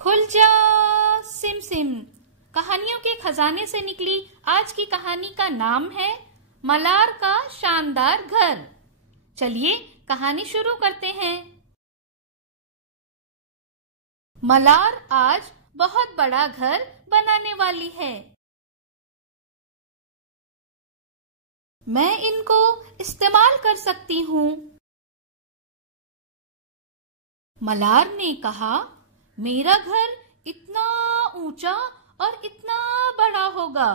खुल जा SIM SIM. कहानियों के खजाने से निकली आज की कहानी का नाम है मलार का शानदार घर। चलिए कहानी शुरू करते हैं। मलार आज बहुत बड़ा घर बनाने वाली है। मैं इनको इस्तेमाल कर सकती हूँ। मलार ने कहा, मेरा घर इतना ऊंचा और इतना बड़ा होगा।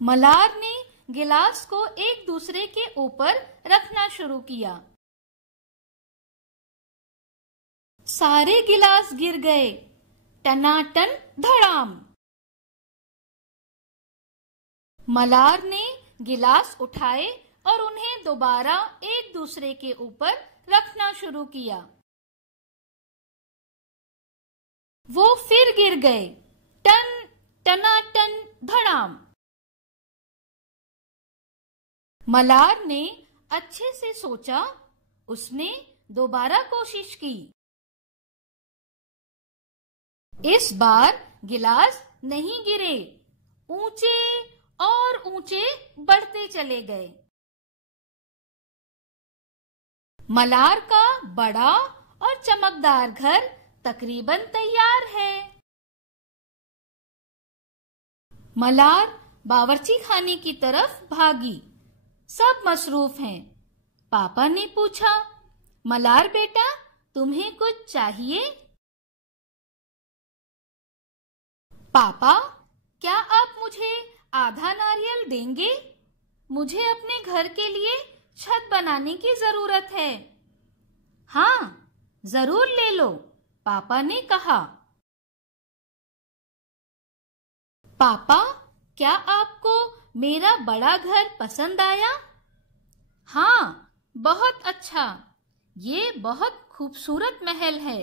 मलार ने गिलास को एक दूसरे के ऊपर रखना शुरू किया। सारे गिलास गिर गए, टनाटन धड़ाम। मलार ने गिलास उठाए और उन्हें दोबारा एक दूसरे के ऊपर रखना शुरू किया। वो फिर गिर गए, टन टनाटन धड़ाम। मलार ने अच्छे से सोचा, उसने दोबारा कोशिश की। इस बार गिलास नहीं गिरे, ऊंचे और ऊंचे बढ़ते चले गए। मलार का बड़ा और चमकदार घर तकरीबन तैयार है। मलार बावर्ची खाने की तरफ भागी। सब मसरूफ हैं। पापा ने पूछा, मलार बेटा, तुम्हें कुछ चाहिए? पापा, क्या आप मुझे आधा नारियल देंगे? मुझे अपने घर के लिए छत बनाने की जरूरत है। हाँ, जरूर ले लो, पापा ने कहा। पापा, क्या आपको मेरा बड़ा घर पसंद आया? हाँ, बहुत अच्छा। ये बहुत खूबसूरत महल है।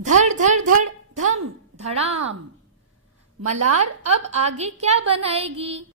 धड़ धड़ धड़ धम धड़ाम। मलार अब आगे क्या बनाएगी?